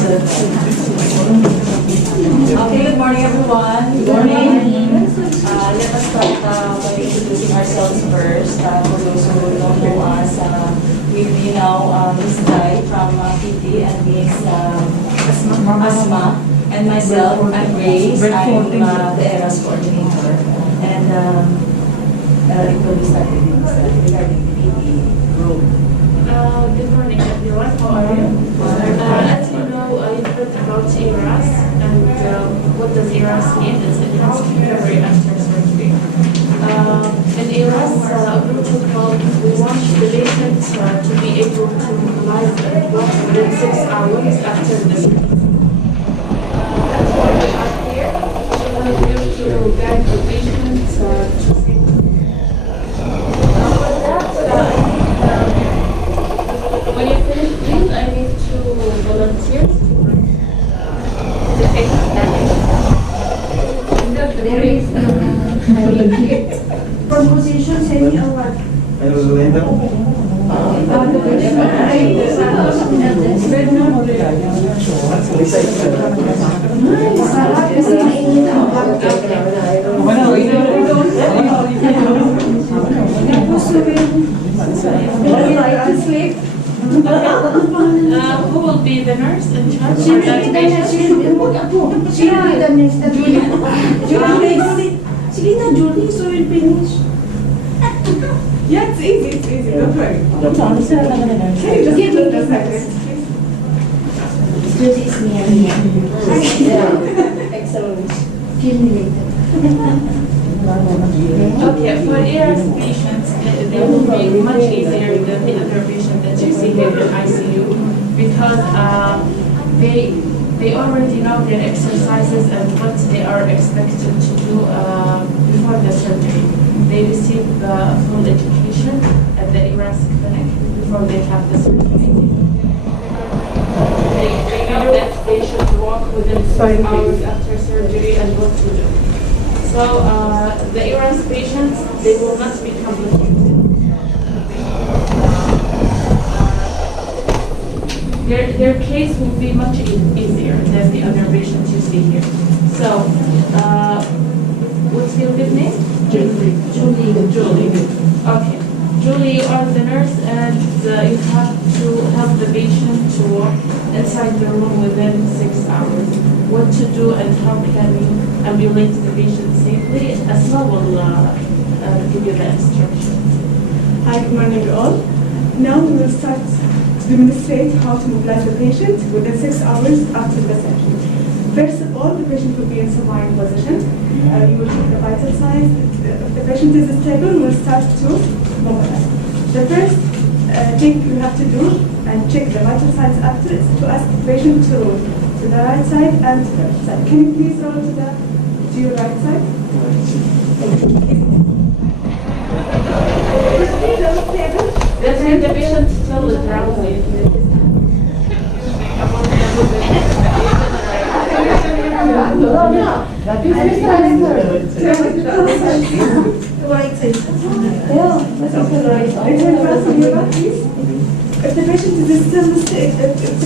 Okay, good morning everyone. Good morning. Let us start by introducing ourselves first. For those who don't know us, we know Miss Guy from PT and Miss Asma. And myself, I'm Grace. I'm the ERAS coordinator. And it will be started regarding the PT group. Good morning, everyone. How are you? As you know, you heard about ERAS, and what does ERAS mean? It's enhanced recovery after surgery. In ERAS protocol, we want the patient to be able to mobilize and walk within 6 hours after the surgery. That's why we are here. We want you to guide the patient to safety. When you finish, please, I need two volunteers to take There is proposition semi or what? Who will be the nurse in charge of She that will patient? be the next Julie, Julie, so we'll finish. Yeah, it's easy, don't worry. Can you just Give me the second, please? Julie is near. Excellent. Kill me later. Okay, for ERAS patients, they will be much easier than the other patients that you see here in ICU because they already know their exercises and what they are expected to do before the surgery. They receive the full education at the ERAS clinic before they have the surgery. They know that they should walk within 6 hours after surgery and what to do. So the ERAS patients, they will not be complicated. Their case will be much easier than the other patients you see here. So, what's your good name? Julie. Okay. Julie, you are the nurse and you have to help the patient to walk inside the room within 6 hours. What to do and how can you ambulate the patient safely? Asma will give you the instructions. Hi, good morning all. Now we will start to demonstrate how to mobilize the patient within 6 hours after the session. First of all, the patient will be in supine position. You will check the vital signs. If the patient is stable, we will start to mobilize. The first thing you have to do and check the vital signs after is to ask the patient to the right side and to the left side. Can you please roll to your right side? That means the patient still is drowsy. If the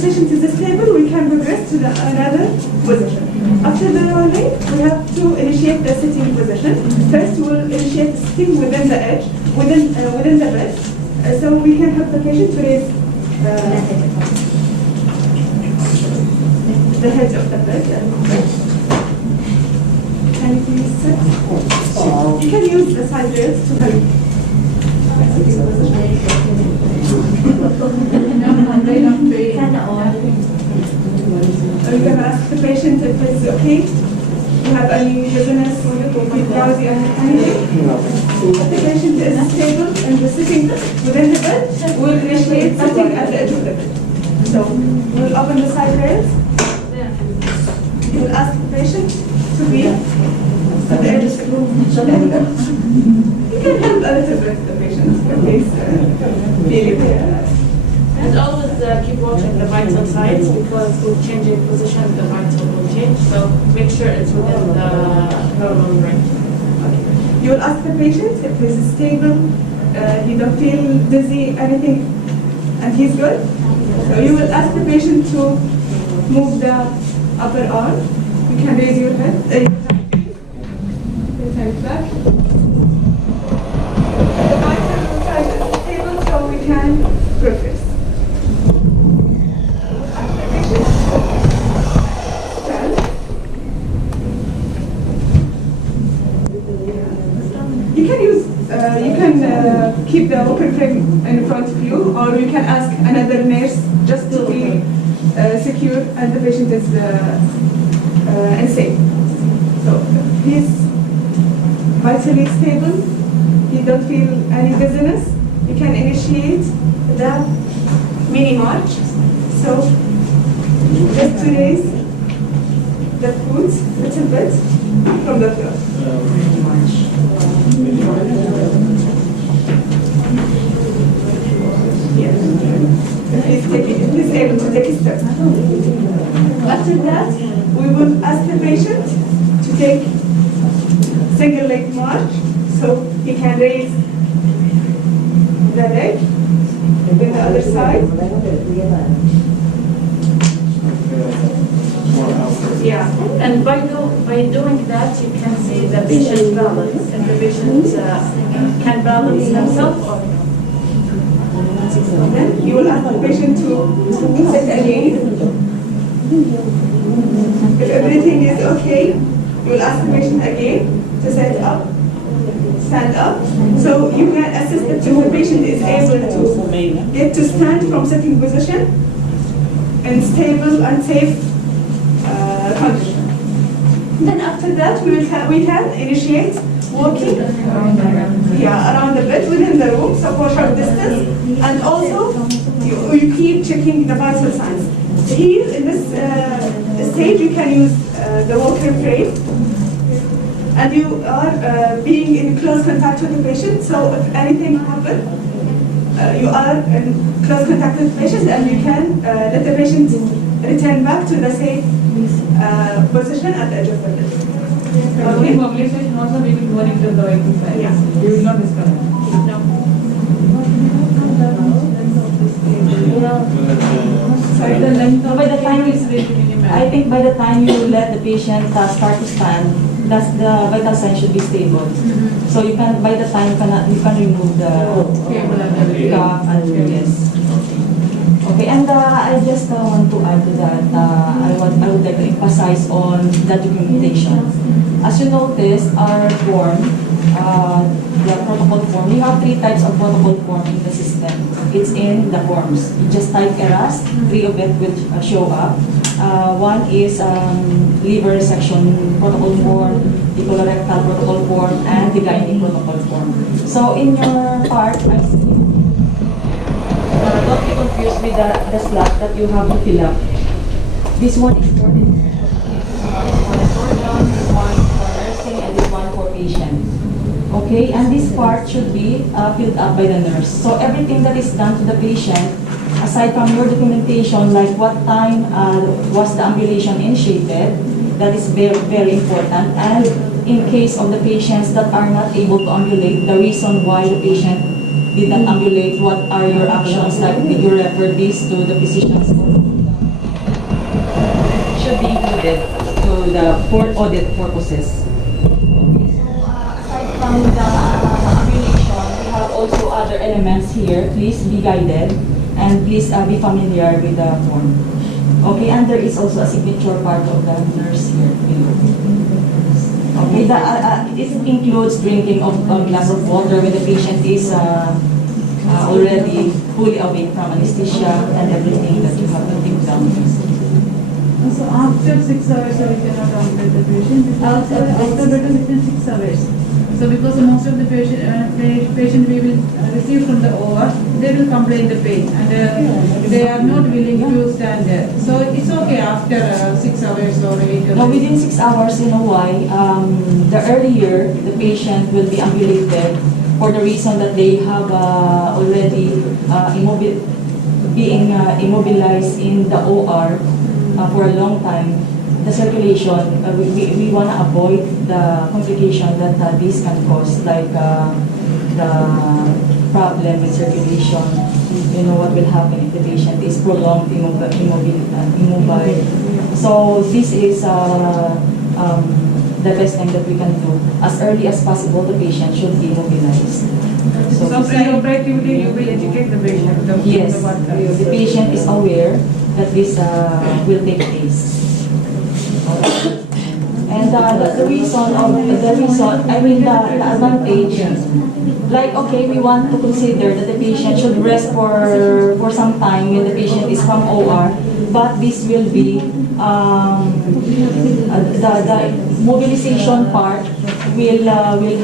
patient is stable, we can progress to another position. After the rolling, we have to initiate the sitting position. First, we will initiate sitting within the edge, within the bed, so we can help the patient to raise the head of the bed. Can you please sit? You can use the side rails to help. You can ask the patient if it's okay. You have any dizziness or you feel drowsy or anything. If the patient is stable and we're sitting within the bed, we'll initiate sitting at the edge of the bed. So we'll open the side rails. We'll ask the patient to be at the edge of the room. You can help a little bit the patient in case feeling. And always keep watching the vital signs because with changing position, the vital will change. So make sure it's within the normal range. You will ask the patient if he's stable, he don't feel dizzy, anything, and he's good. So you will ask the patient to move the upper arm. You can raise your head. Your hand back. The right hand will side is stable, so we can progress. Stand. You can use, keep the open frame in front of you, or you can ask another nurse just to be secure and the patient is unsafe. So he's vitally stable, you don't feel any dizziness, you can initiate the mini march. So just to raise the foot a little bit from the floor. He's able to take a step. After that, we will ask the patient to take single leg march, so he can raise the leg and the other side. Yeah, and by doing that, you can see the patient balance, and the patient can balance himself or no. Then you will ask the patient to sit again. If everything is okay, you will ask the patient again to stand up. So you can assist if the patient is able to get to stand from sitting position in stable and safe condition. Then after that, we can initiate walking around the bed within the room, so for short distance, and also you keep checking the vital signs. Here in this stage, you can use the walker frame, and you are being in close contact with the patient. So if anything happens, you are in close contact with the patient, and you can let the patient return back to the safe position at the edge of the bed. During mobilization also we will monitor the exercise. Yeah. We will not disconnect. No. Sorry, the length of By the time is very minimal. I think by the time you let the patient start to stand, that's the vital sign should be stable. So you can, by the time you can remove the Cable and everything. cuff and yes. Okay, and I just want to add to that. I would like to emphasize on the documentation. As you notice, our form, the protocol form, we have 3 types of protocol form in the system. It's in the forms. You just type ERAS, 3 of it will show up. One is liver section protocol form, the colorectal protocol form, and the gynae protocol form. So in your part, I see, don't be confused with the slot that you have to fill up. This one is for the surgeon, this one is for nursing, and this one for patient. Okay, and this part should be filled up by the nurse. So everything that is done to the patient, aside from your documentation, like what time was the ambulation initiated, that is very, very important. And in case of the patients that are not able to ambulate, the reason why the patient did not ambulate, what are your actions, like did you refer this to the physicians? Should be included for audit purposes. Aside from the ambulation, we have also other elements here. Please be guided and please be familiar with the form. Okay, and there is also a signature part of the nurse here. Okay, this includes drinking of a glass of water when the patient is already fully awake from anesthesia and everything that you have to take down. So after 6 hours, we cannot ambulate the patient. After better within 6 hours. So because most of the patient we will receive from the OR, they will complain the pain and they are not willing to stand there. So it's okay after 6 hours or 8 hours. No, within 6 hours, you know why? The earlier the patient will be ambulated for the reason that they have already being immobilized in the OR for a long time. The circulation, we want to avoid the complication that this can cause, like the problem with circulation, you know what will happen if the patient is prolonged immobile. So this is the best thing that we can do. As early as possible, the patient should be immobilized. So pre-operatively, you will educate the patient. Yes, the patient is aware that this will take place. And the reason, I mean the advantage, like okay, we want to consider that the patient should rest for some time when the patient is from OR, but this will be the mobilization part will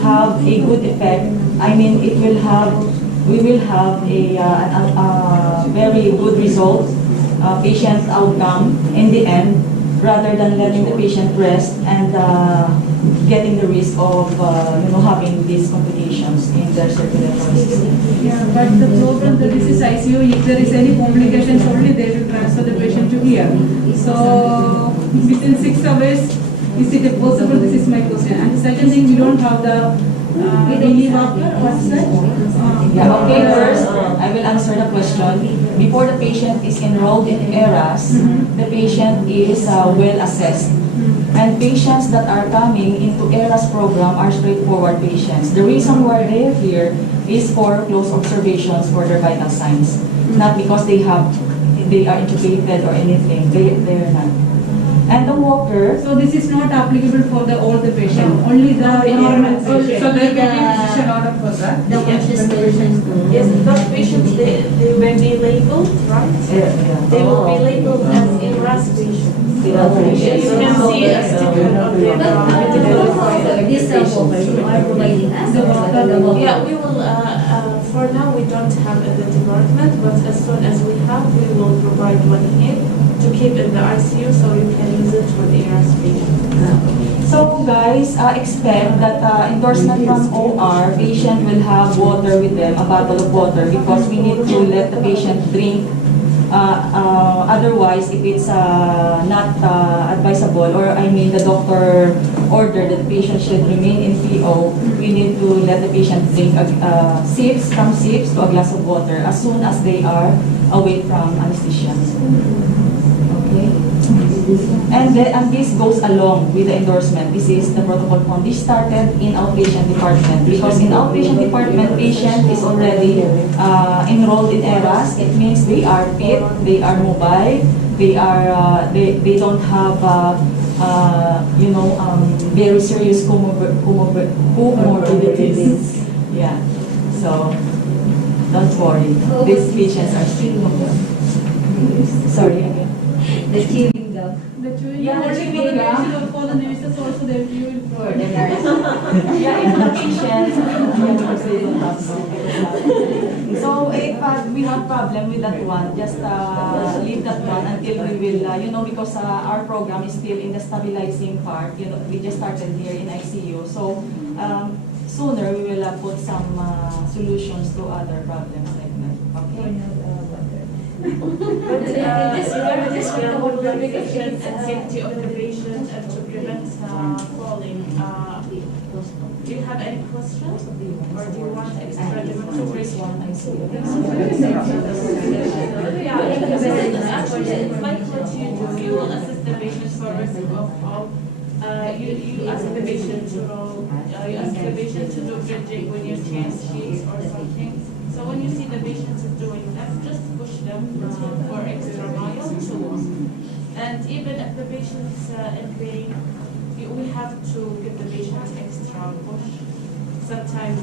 have a good effect. I mean, we will have a very good result, patient outcome in the end, rather than letting the patient rest and getting the risk of having these complications in their circulatory system. Yeah, but the problem that this is ICU, if there is any complications only, they will transfer the patient to here. So within 6 hours, is it possible? This is my question. And the second thing, we don't have the relief after. What's that? Yeah, okay, first, I will answer the question. Before the patient is enrolled in ERAS, the patient is well assessed. And patients that are coming into ERAS program are straightforward patients. The reason why they are here is for close observations for their vital signs. Not because they are intubated or anything. They are not. And the walker. So this is not applicable for all the patients, only the normal patients. So they get physician order for that. Yes, those patients, they will be labeled, right? They will be labeled as ERAS patients. You can see a sticker on their Yeah, we will, for now we don't have in the department, but as soon as we have, we will provide one here to keep in the ICU so you can use it for the ERAS patients. So guys, expect that endorsement from OR, patient will have water with them, a bottle of water, because we need to let the patient drink. Otherwise, if it's not advisable, or I mean the doctor ordered that the patient should remain in PO, we need to let the patient drink sips to a glass of water as soon as they are away from anesthesia. Okay? And this goes along with the endorsement. This is the protocol form. This started in outpatient department, because in outpatient department, patient is already enrolled in ERAS. It means they are fit, they are mobile, they don't have very serious comorbidities. Yeah. So don't worry. These patients are still. Sorry again. The chewing gum. The chewing Yeah, gum the only chewing for the gum. patient or for the nurses also they will use for the Yeah, if the patient, so if we have problem with that one, just leave that one until we will, because our program is still in the stabilizing part. We just started here in ICU, so sooner we will put some solutions to other problems like that. Okay. But this will hold the patient and safety of the patient and to prevent falling. Do you have any questions? Or do you want extra demonstration? Yeah, actually, it's like what you do. You will assist the patient for risk of fall. You ask the patient to roll. You ask the patient to do bridging when you change sheets or something. So when you see the patient is doing that, just push them for extra mile tools. And even if the patient's in pain, we have to give the patient extra push, sometimes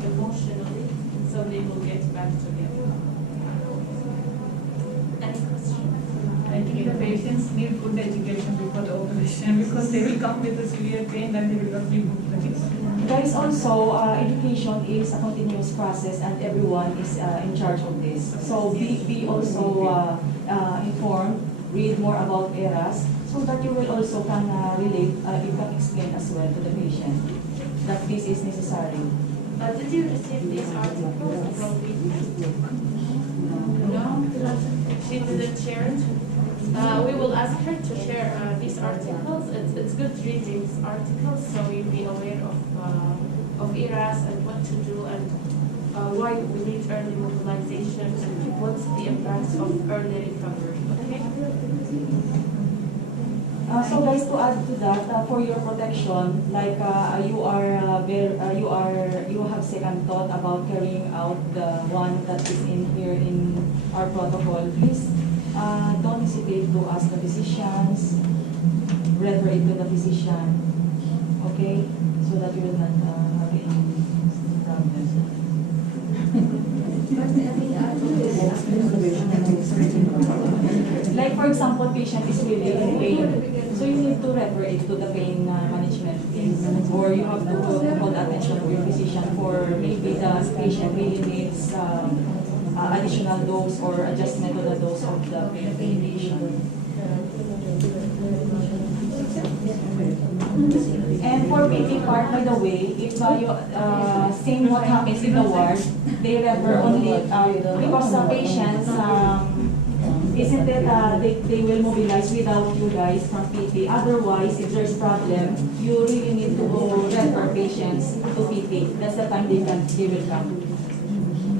emotionally, so they will get back together. Any questions? I think the patients need good education before the operation because they will come with a severe pain and they will not be good place. Guys, also, education is a continuous process and everyone is in charge of this. So be also informed, read more about ERAS, so that you will also can relate, you can explain as well to the patient that this is necessary. Did you receive these articles from people? No? She didn't share it? We will ask her to share these articles. It's good reading these articles so you'll be aware of ERAS and what to do and why we need early mobilization and what's the impact of early recovery. Okay? So guys, to add to that, for your protection, like you have second thought about carrying out the one that is in here in our protocol. Please don't hesitate to ask the physicians, refer it to the physician, okay, so that you will not have any problems. Like for example, patient is really in pain, so you need to refer it to the pain management team, or you have to call the attention of your physician for maybe the patient really needs additional dose or adjustment to the dose of the pain medication. And for PT part, by the way, if same what happens in the ward, they refer only because the patients isn't it they will mobilize without you guys from PT. Otherwise, if there's problem, you really need to refer patients to PT. That's the time they will come.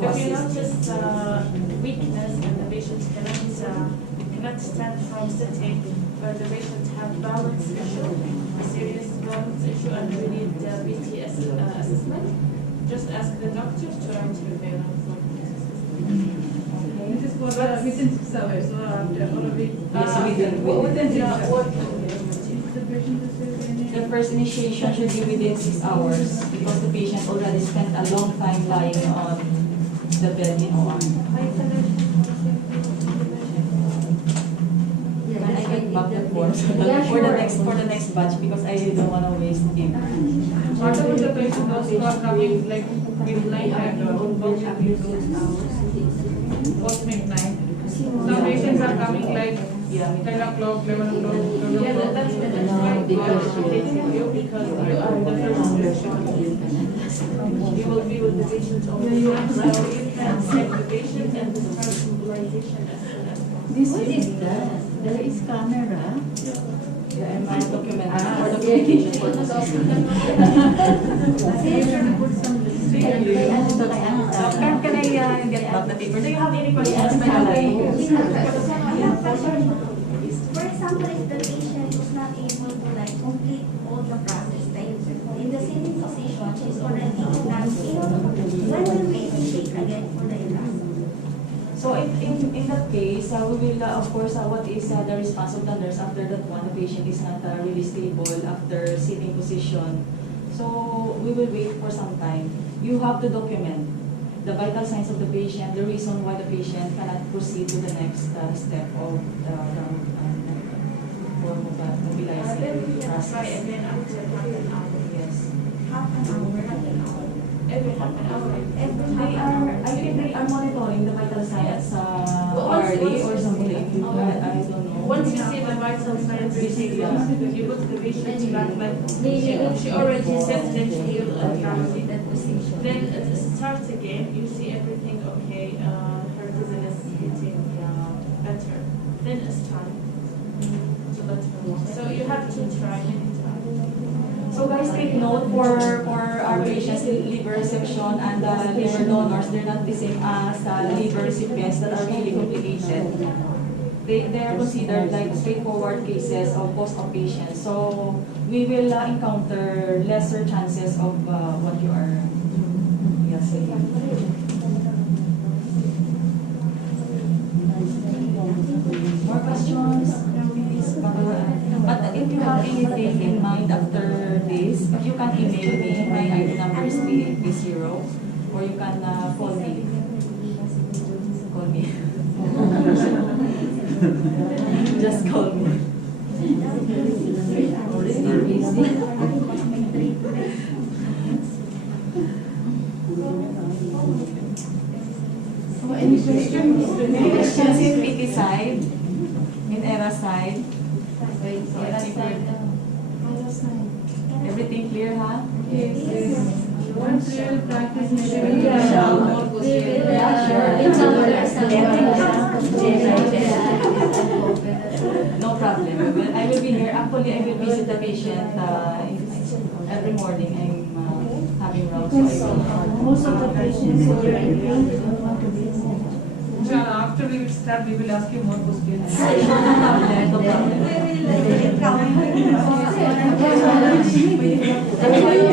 To If you assist. notice weakness and the patient cannot stand from sitting, where the patient have balance issue, a serious balance issue, and we need PT assessment, just ask the doctor to write you a This is for within 6 hours, so after or a week. Yes, within 6 hours. The patient is still in The first initiation should be within 6 hours because the patient already spent a long time lying on the bed in OR. Can I get back the form for the next batch because I don't want to waste it. What about the patient those who are coming like with night post midnight? Some patients are coming like 10 o'clock, 11 o'clock, 12 o'clock. Yeah, that's why we are taking you because you are the first responder. You will be with the patient all the time, so you can check the patient and start mobilization as soon as possible. This is that. There is camera. Yeah, I'm documenting for documentation purposes. So can I get back the paper? Do you have any questions by the way? For example, if the patient was not able to like complete all the process, like in the sitting position, she's already not able, when will we take again for the ERAS? So in that case, we will of course what is the response of the nurse after that one the patient is not really stable after sitting position. So we will wait for some time. You have to document the vital signs of the patient, the reason why the patient cannot proceed to the next step of the mobilizing Then we can try process. again after half an hour. Yes. Half an hour, half an hour. Every half an hour. I think they are monitoring the vital signs early or something. I don't know. Once you see the vital signs, you put the patient back, like she already said that she will in that position. Then it starts again, you see everything okay, her dizziness getting better. Then it's time to let her walk. So you have to try anytime. So guys, take note for our patients, liver resection and liver donors, they're not the same as liver recipients that are really complicated. They are considered like straightforward cases of post-op patients. So we will encounter lesser chances of what you are saying. More questions? But if you have anything in mind after this, you can email me. My ID number is 3830, or you can call me. Call me. Just call me. Any questions in PT side? In ERAS side? Everything clear, huh? Yes. Once we will practice, maybe we will Yeah, have sure. more questions. Yeah, sure. No problem. I will be here. Actually, I will visit the patient every morning. I'm having rounds. So Most of the patients who are enrolled don't want to be sent. After we will start, we will ask you more questions. We will count.